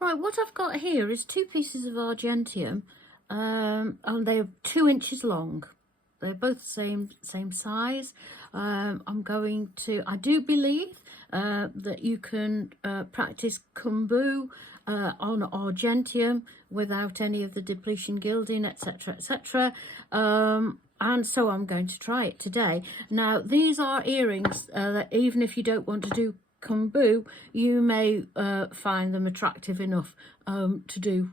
Right, what I've got here is 2 pieces of argentium, and they're 2 inches long. They're both the same size. I'm going to, I do believe that you can practice Keum Boo on argentium without any of the depletion gilding, etc., etc. And so I'm going to try it today. Now, these are earrings that even if you don't want to do Keum Boo, you may find them attractive enough to do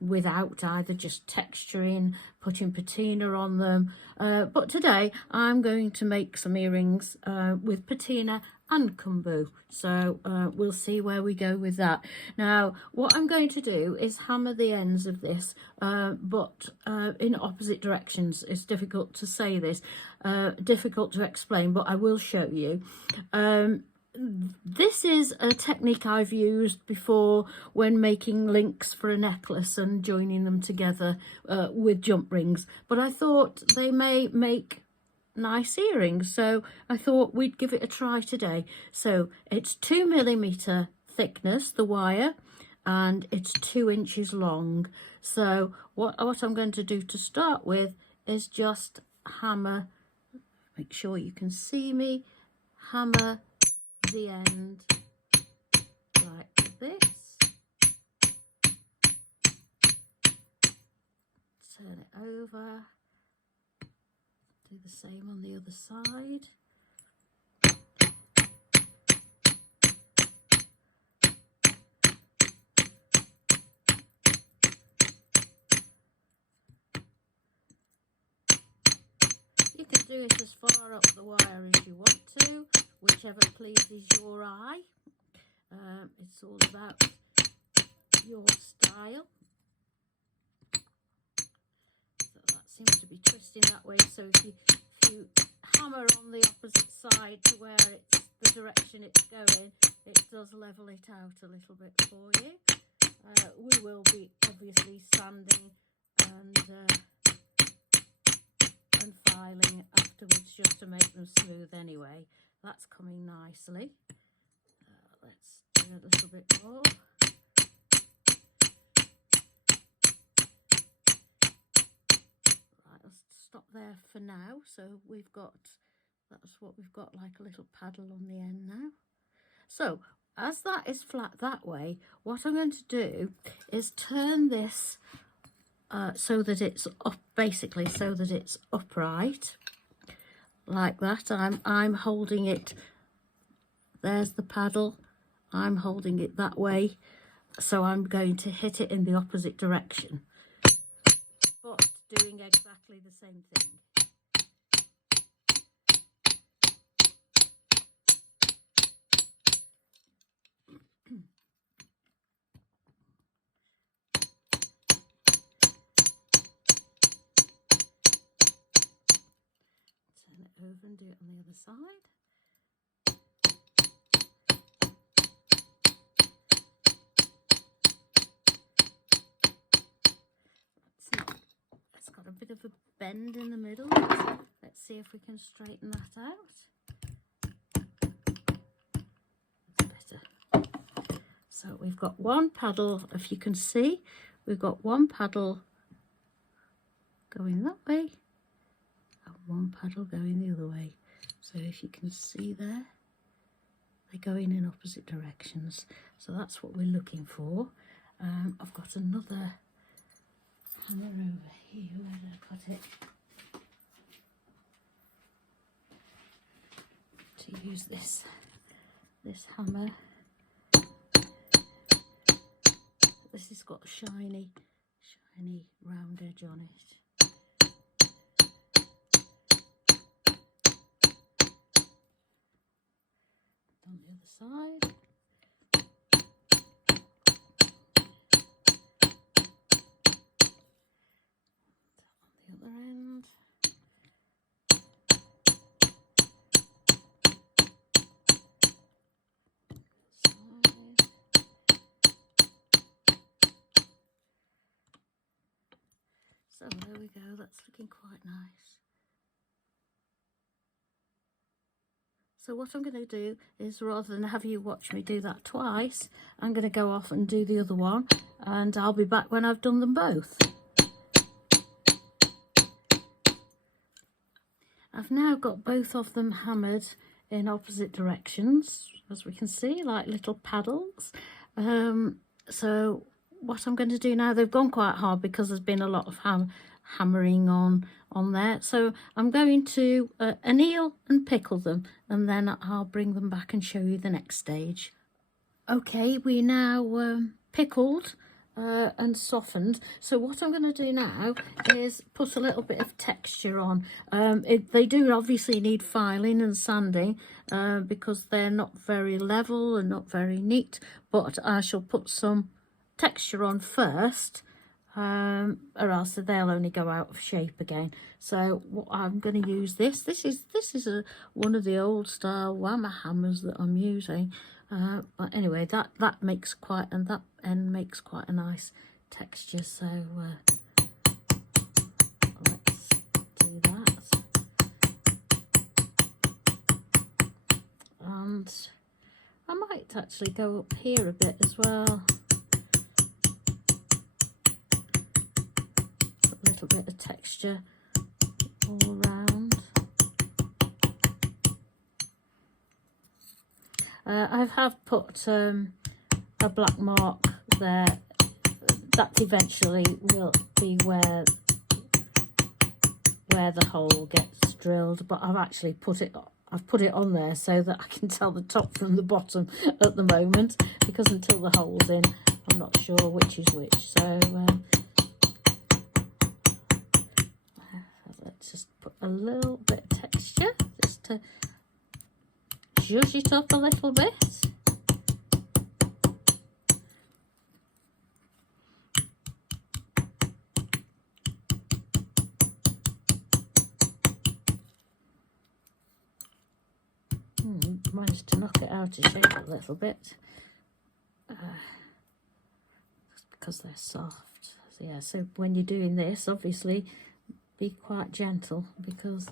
without either just texturing, putting patina on them. But today I'm going to make some earrings with patina and Keum Boo. So we'll see where we go with that. Now, what I'm going to do is hammer the ends of this, but in opposite directions. It's difficult to say this, difficult to explain, but I will show you. This is a technique I've used before when making links for a necklace and joining them together with jump rings, but I thought they may make nice earrings, so I thought we'd give it a try today. So it's 2mm thickness, the wire, and it's 2 inches long. So what I'm going to do to start with is just hammer, make sure you can see me, hammer the end like this, turn it over, do the same on the other side. You can do it as far up the wire as you want to, whichever pleases your eye. It's all about your style. So that seems to be twisting that way. So if you hammer on the opposite side to where it's the direction it's going, it does level it out a little bit for you. We will be obviously sanding and filing afterwards just to make them smooth anyway. That's coming nicely. Let's do a little bit more. Right, let's stop there for now. So we've got, that's what we've got, like a little paddle on the end now. So as that is flat that way, what I'm going to do is turn this so that it's up, basically so that it's upright like that. I'm holding it, there's the paddle, I'm holding it that way, so I'm going to hit it in the opposite direction, but doing exactly the same thing. Turn it over and do it on the other side. It's got a bit of a bend in the middle. Let's see if we can straighten that out. That's better. So we've got one paddle, if you can see, we've got one paddle going that way and one paddle going the other way. So if you can see there, they're going in opposite directions. So that's what we're looking for. I've got another hammer over here. Where did I put it? To use this hammer. This has got a shiny round edge on it. On the other side. On the other end. So there we go, that's looking quite nice. So what I'm going to do is, rather than have you watch me do that twice, I'm going to go off and do the other one, and I'll be back when I've done them both. I've now got both of them hammered in opposite directions, as we can see, like little paddles. So what I'm going to do now, they've gone quite hard because there's been a lot of hammering on there. So I'm going to anneal and pickle them, and then I'll bring them back and show you the next stage. Okay, we now pickled and softened. So what I'm going to do now is put a little bit of texture on. They do obviously need filing and sanding because they're not very level and not very neat, but I shall put some texture on first, or else they'll only go out of shape again. So what I'm going to use this is one of the old style Whammer hammers that I'm using. But anyway, that makes quite, and that end makes quite a nice texture. So let's do that. And I might actually go up here a bit as well. Put a little bit of texture all around. I have put a black mark there. That eventually will be where the hole gets drilled, but I've actually put it on there so that I can tell the top from the bottom at the moment, because until the hole's in, I'm not sure which is which. So let's just put a little bit of texture just to zhuzh it up a little bit. Managed to knock it out of shape a little bit, just because they're soft. So yeah, so when you're doing this, obviously be quite gentle, because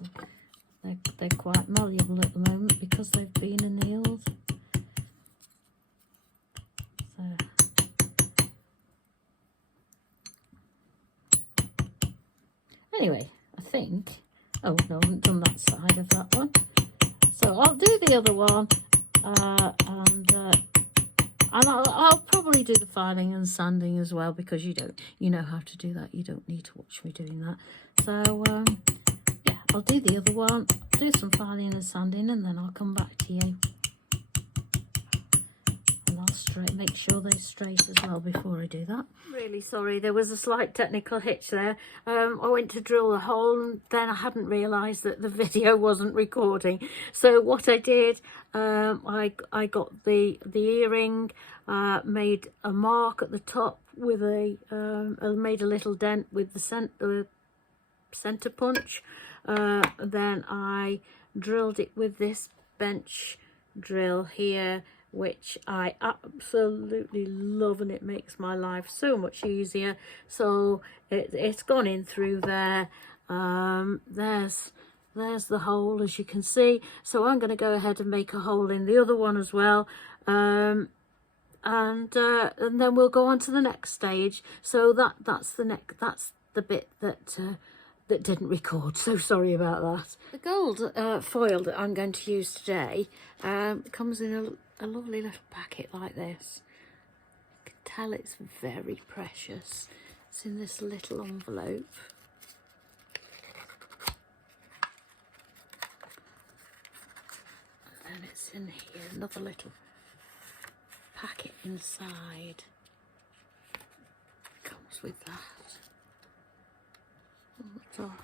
they're quite malleable at the moment because they've been annealed. So anyway, I think, oh no, I haven't done that side of that one. So I'll do the other one, and I'll probably do the filing and sanding as well, because you know how to do that. You don't need to watch me doing that. So yeah, I'll do the other one, do some filing and sanding, and then I'll come back to you. And I'll make sure they're straight as well before I do that. Really sorry, there was a slight technical hitch there. I went to drill the hole, and then I hadn't realised that the video wasn't recording. So what I did, I got the earring, made a mark at the top with made a little dent with the centre punch. Then I drilled it with this bench drill here, which I absolutely love, and it makes my life so much easier. So it's gone in through there. There's the hole, as you can see. So I'm going to go ahead and make a hole in the other one as well, and then we'll go on to the next stage. So that's the bit that didn't record, so sorry about that. The gold foil that I'm going to use today comes in a lovely little packet like this. You can tell it's very precious. It's in this little envelope. And then it's in here, another little packet inside. Comes with that. Oh,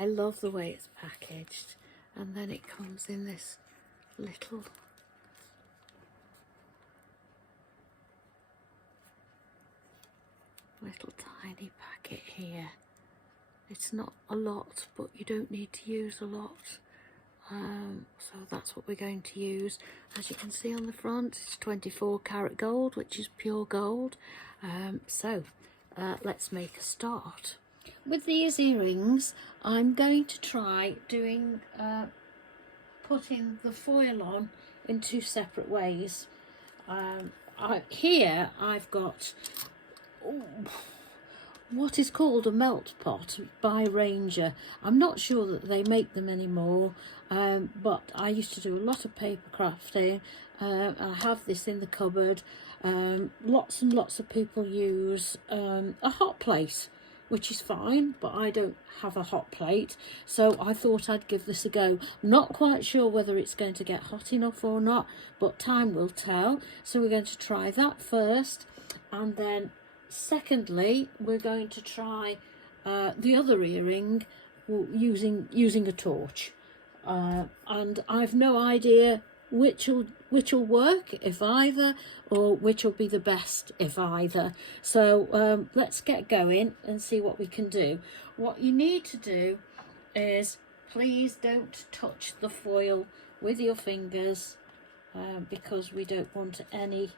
I love the way it's packaged, and then it comes in this little tiny packet here. It's not a lot, but you don't need to use a lot. So that's what we're going to use. As you can see on the front, it's 24 karat gold, which is pure gold. Let's make a start. With these earrings, I'm going to try doing putting the foil on in two separate ways. Here I've got what is called a melt pot by Ranger. I'm not sure that they make them anymore, but I used to do a lot of paper crafting. I have this in the cupboard. Lots and lots of people use a hot plate, which is fine, but I don't have a hot plate, so I thought I'd give this a go. I'm not quite sure whether it's going to get hot enough or not, but time will tell. So we're going to try that first, and then secondly we're going to try the other earring using a torch, and I've no idea which'll work, if either, or which'll be the best, if either. So let's get going and see what we can do. What you need to do is please don't touch the foil with your fingers, because we don't want any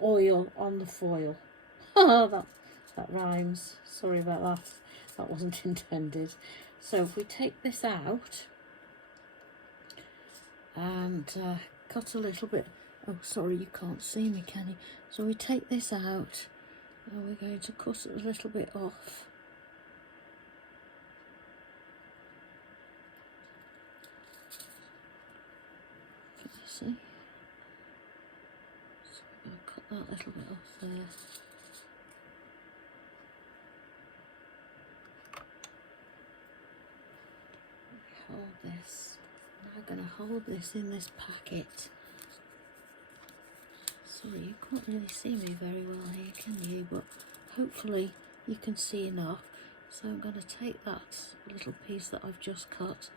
oil on the foil. that rhymes. Sorry about that. That wasn't intended. So if we take this out and cut a little bit. Oh, sorry, you can't see me, can you? So we take this out and we're going to cut a little bit off. Can you see? So I'm going to cut that little bit off there. Hold this. I'm going to hold this in this packet. Sorry, you can't really see me very well here, can you? But hopefully you can see enough. So I'm going to take that little piece that I've just cut,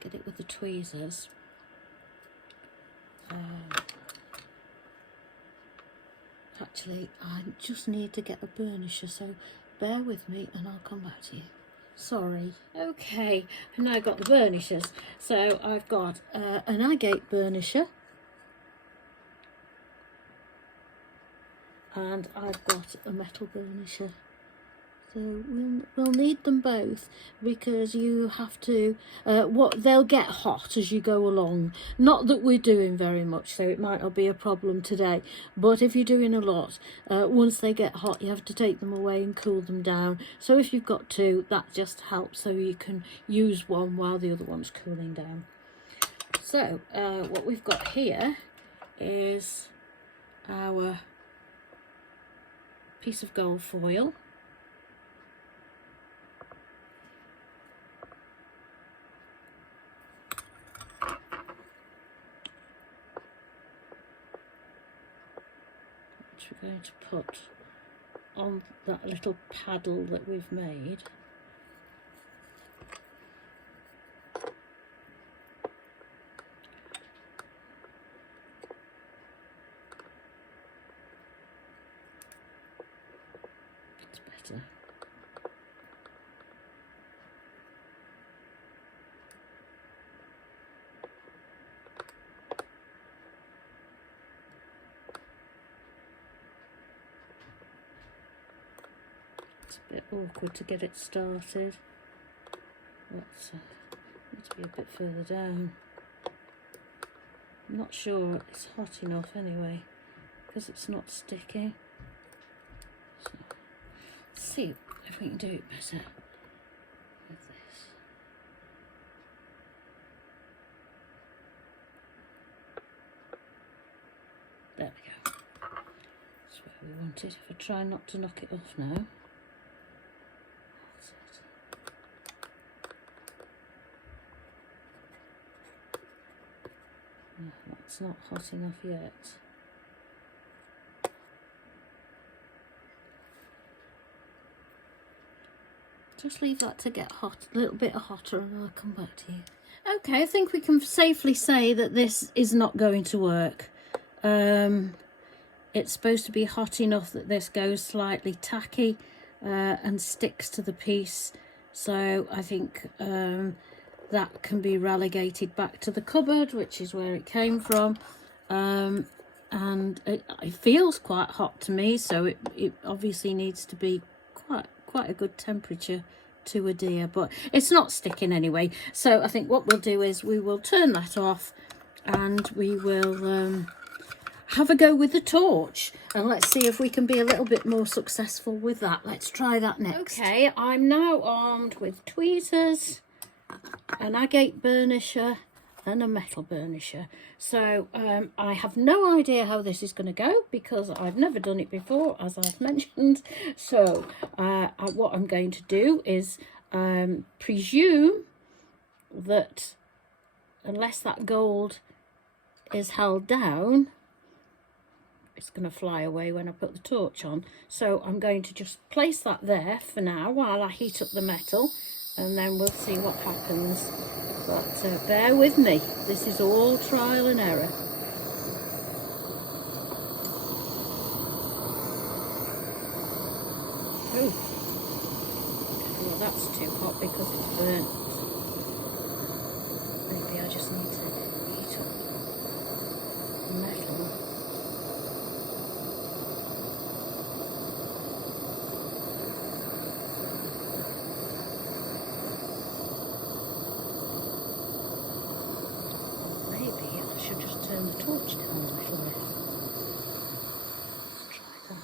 get it with the tweezers. Actually, I just need to get a burnisher, so bear with me and I'll come back to you. Sorry. Okay, I've now got the burnishers. So I've got an agate burnisher, and I've got a metal burnisher. So we'll need them both, because you have to, they'll get hot as you go along. Not that we're doing very much, so it might not be a problem today. But if you're doing a lot, once they get hot, you have to take them away and cool them down. So if you've got two, that just helps, so you can use one while the other one's cooling down. So what we've got here is our piece of gold foil. We're going to put on that little paddle that we've made. It's better. It's a bit awkward to get it started. Let's need to be a bit further down. I'm not sure it's hot enough anyway, because it's not sticking. So let's see if we can do it better with this. There we go. That's where we want it. If I try not to knock it off now. That's it. No, that's not hot enough yet. Just leave that to get hot, a little bit hotter, and I'll come back to you. Okay, I think we can safely say that this is not going to work. It's supposed to be hot enough that this goes slightly tacky and sticks to the piece. So I think that can be relegated back to the cupboard, which is where it came from. And it feels quite hot to me, so it obviously needs to be quite a good temperature to adhere, but it's not sticking anyway. So I think what we'll do is we will turn that off and we will have a go with the torch, and let's see if we can be a little bit more successful with that. Let's try that next. Okay, I'm now armed with tweezers, an agate burnisher and a metal burnisher. So I have no idea how this is going to go because I've never done it before, as I've mentioned. So what I'm going to do is presume that unless that gold is held down, it's going to fly away when I put the torch on. So I'm going to just place that there for now while I heat up the metal, and then we'll see what happens. But bear with me, this is all trial and error. Oh, well, that's too hot because it's burnt. Maybe I just need to heat up the metal. Turn the torch down a little bit. Let's try that.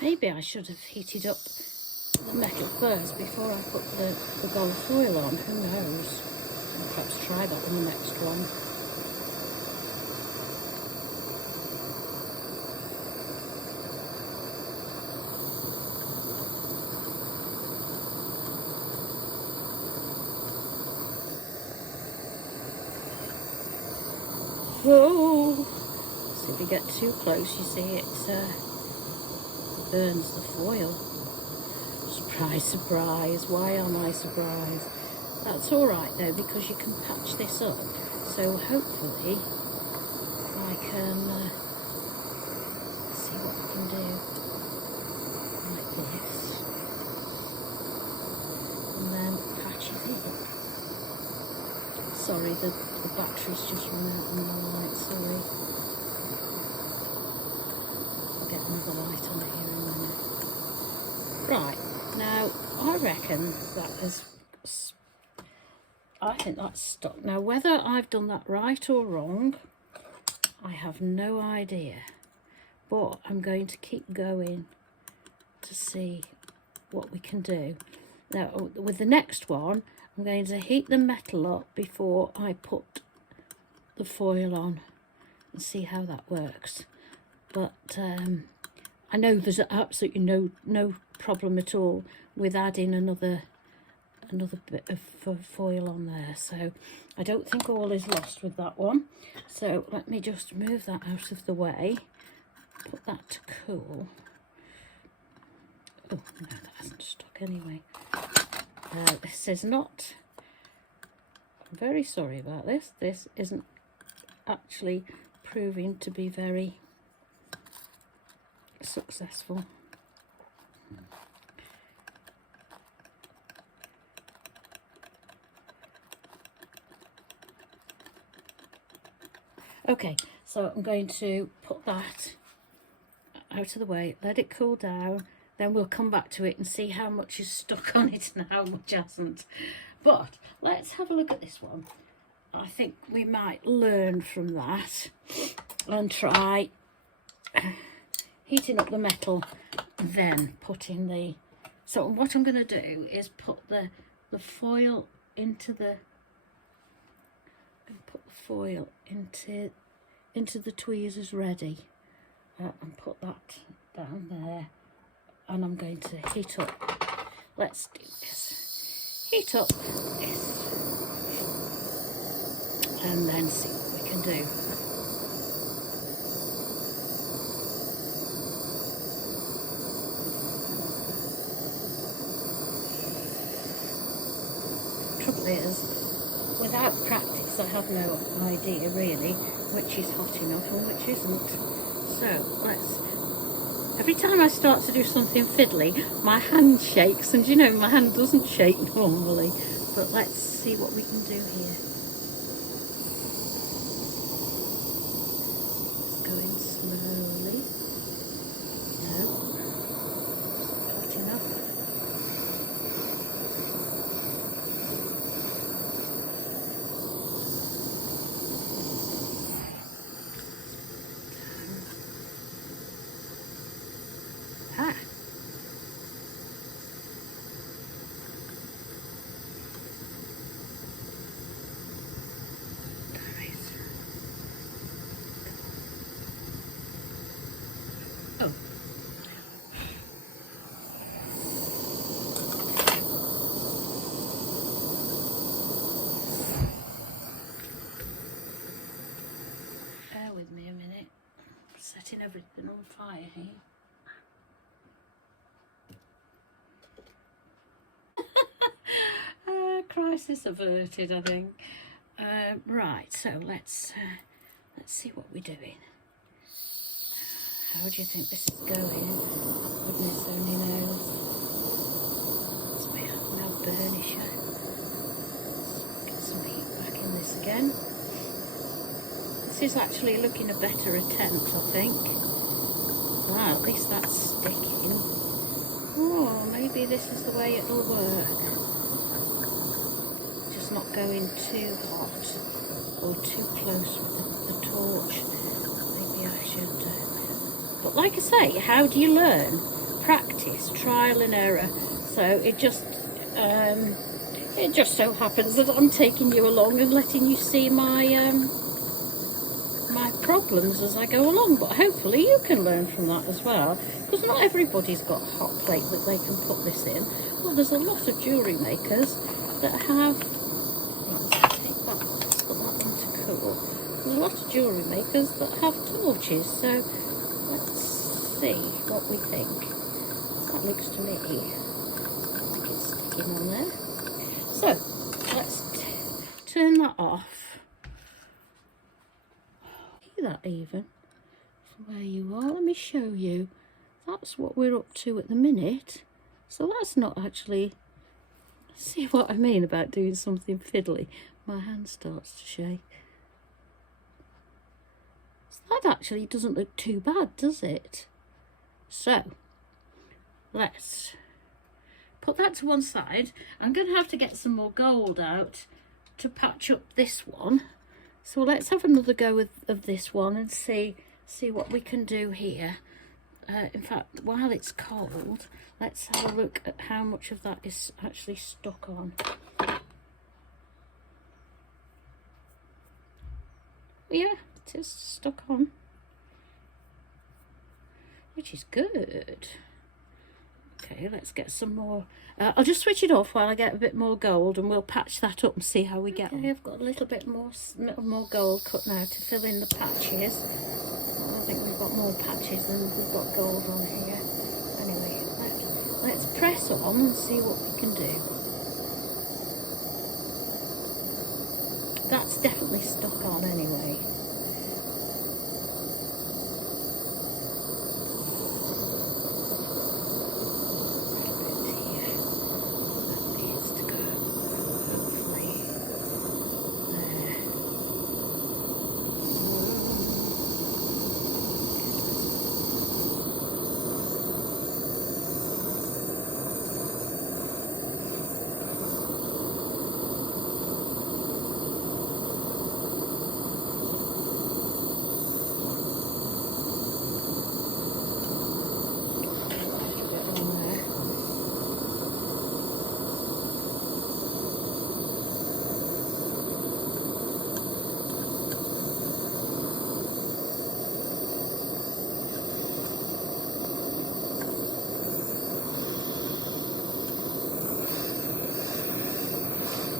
Maybe I should have heated up the metal first before I put the gold foil on. Who knows? I'll perhaps try that on the next one. Whoa! So if you get too close, you see it burns the foil. Surprise, surprise. Why am I surprised? That's all right though, because you can patch this up. So hopefully I can see what I can do like this, and then patch it up. Sorry, the battery's just run out on the light. Sorry. I'll get another light on here in a minute. Right, now I reckon that is, I think that's stuck. Now whether I've done that right or wrong, I have no idea, but I'm going to keep going to see what we can do. Now with the next one, I'm going to heat the metal up before I put the foil on and see how that works. But I know there's absolutely no problem at all with adding another bit of foil on there, so I don't think all is lost with that one. So let me just move that out of the way, put that to cool. Oh no, that hasn't stuck anyway. This is not, I'm very sorry about this, this isn't actually proving to be very successful. Okay, so I'm going to put that out of the way, let it cool down, then we'll come back to it and see how much is stuck on it and how much hasn't. But let's have a look at this one. I think we might learn from that and try heating up the metal, then putting the, so what I'm going to do is put the foil into the, put the foil into the tweezers ready, and put that down there, and I'm going to heat up, let's do this, heat up this, and then see what we can do. is, without practice I have no idea really which is hot enough and which isn't. So every time I start to do something fiddly, my hand shakes, and you know my hand doesn't shake normally. But let's see what we can do here. Just going slowly. No, hot enough. Ah. Oh. Bear with me a minute. I'm setting everything on fire here. Crisis averted, I think. Right, so let's see what we're doing. How do you think this is going? Goodness only knows. It's my now burnisher. Get some heat back in this again. This is actually looking a better attempt, I think. Ah, at least that's sticking. Oh, maybe this is the way it'll work. Just not going too hot or too close with the torch. Maybe I should... But like I say, how do you learn? Practice, trial and error. So it just so happens that I'm taking you along and letting you see my my problems as I go along. But hopefully you can learn from that as well, because not everybody's got a hot plate that they can put this in. Well, there's a lot of jewellery makers that have... Let's take that, let's put that on to cool. There's a lot of jewellery makers that have torches, so let's see what we think. That looks to me like it's sticking on there. So let's turn that off. See that even from where you are? Let me show you. That's what we're up to at the minute. So that's not actually... See what I mean about doing something fiddly? My hand starts to shake. So that actually doesn't look too bad, does it? So let's put that to one side. I'm going to have to get some more gold out to patch up this one. So let's have another go of this one and see what we can do here. In fact, while it's cold, let's have a look at how much of that is actually stuck on. Yeah, it is stuck on, which is good. Okay, let's get some more. I'll just switch it off while I get a bit more gold, and we'll patch that up and see how we get on. I've got a little bit more gold cut now to fill in the patches. I think we've got more patches than we've got gold on here. Anyway, let's press on and see what we can do. That's definitely stuck on anyway.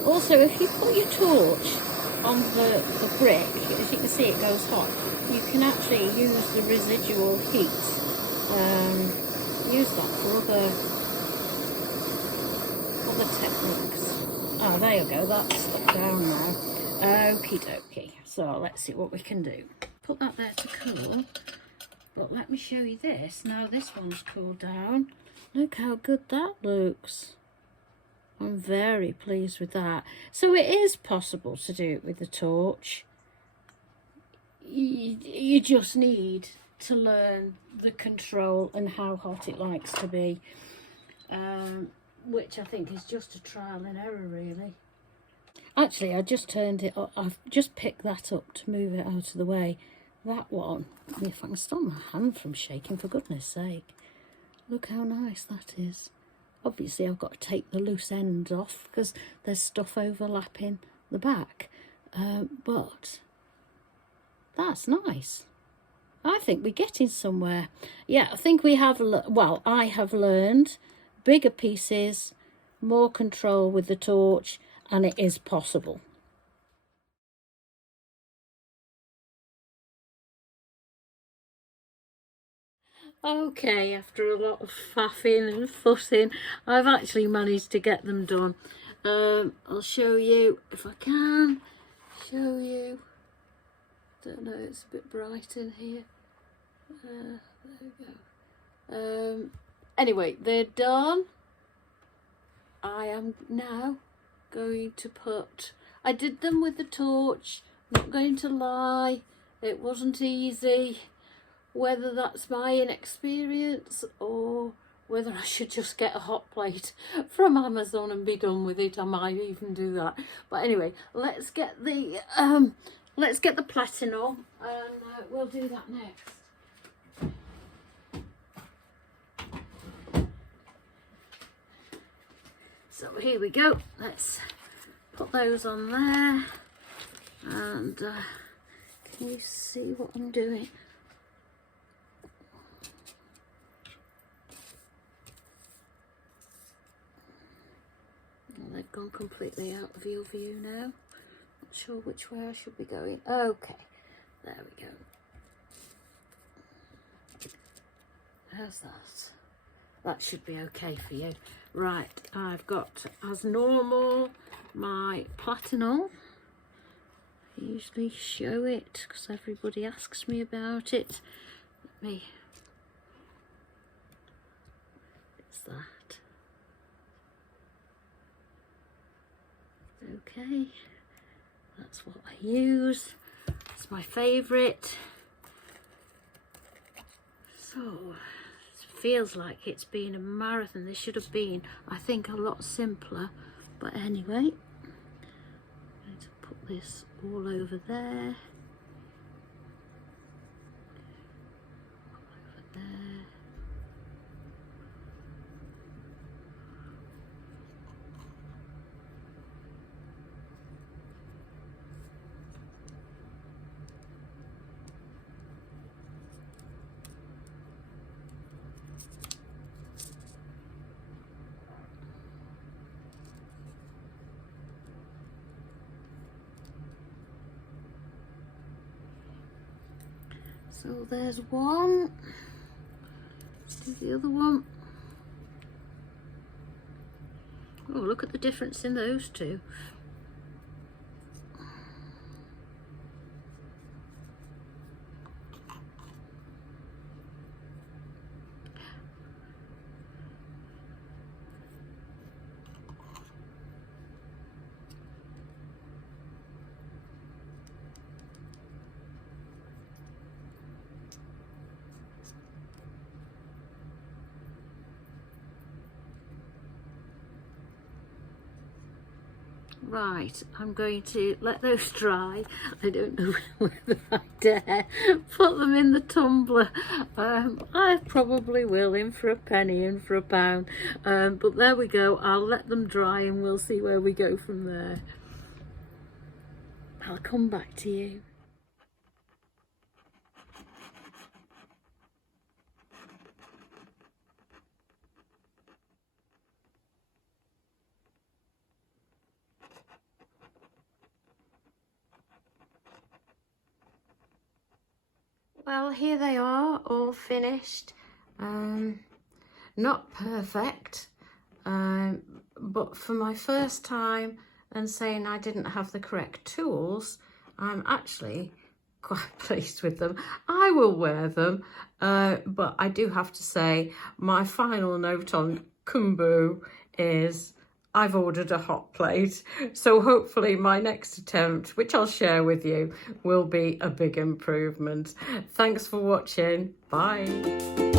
Also, if you put your torch on the brick, as you can see it goes hot, you can actually use the residual heat, use that for other techniques. Oh, there you go, that's stuck down now. Okie dokie. So let's see what we can do. Put that there to cool. But let me show you this. Now this one's cooled down. Look how good that looks. I'm very pleased with that. So it is possible to do it with the torch. You just need to learn the control and how hot it likes to be. Which I think is just a trial and error, really. Actually, I just turned it up. I've just picked that up to move it out of the way. That one, if I can stop my hand from shaking, for goodness sake. Look how nice that is. Obviously, I've got to take the loose ends off because there's stuff overlapping the back. But that's nice. I think we're getting somewhere. Yeah, I think we have, well, I have learned bigger pieces, more control with the torch, and it is possible. Okay, after a lot of faffing and fussing, I've actually managed to get them done. I'll show you, if I can, show you. Don't know, it's a bit bright in here. There we go. Anyway, they're done. I am now going to put, I did them with the torch, not going to lie, it wasn't easy. Whether that's my inexperience or whether I should just get a hot plate from Amazon and be done with it, I might even do that. But anyway, let's get the platinum, and we'll do that next. So here we go. Let's put those on there, and can you see what I'm doing? They've gone completely out of your view now. Not sure which way I should be going. Okay, there we go. How's that? That should be okay for you. Right, I've got, as normal, my platinum. I usually show it because everybody asks me about it. Let me... It's that. Okay, that's what I use. It's my favourite. So it feels like it's been a marathon. This should have been, I think, a lot simpler. But anyway, I'm going to put this all over there. Over there. So there's one. Let's do the other one. Oh, look at the difference in those two. Right, I'm going to let those dry. I don't know whether I dare put them in the tumbler. I probably will, in for a penny, in for a pound. But there we go. I'll let them dry and we'll see where we go from there. I'll come back to you. Well, here they are, all finished. Not perfect, but for my first time and saying I didn't have the correct tools, I'm actually quite pleased with them. I will wear them, but I do have to say my final note on Keum Boo is I've ordered a hot plate, so hopefully my next attempt, which I'll share with you, will be a big improvement. Thanks for watching. Bye.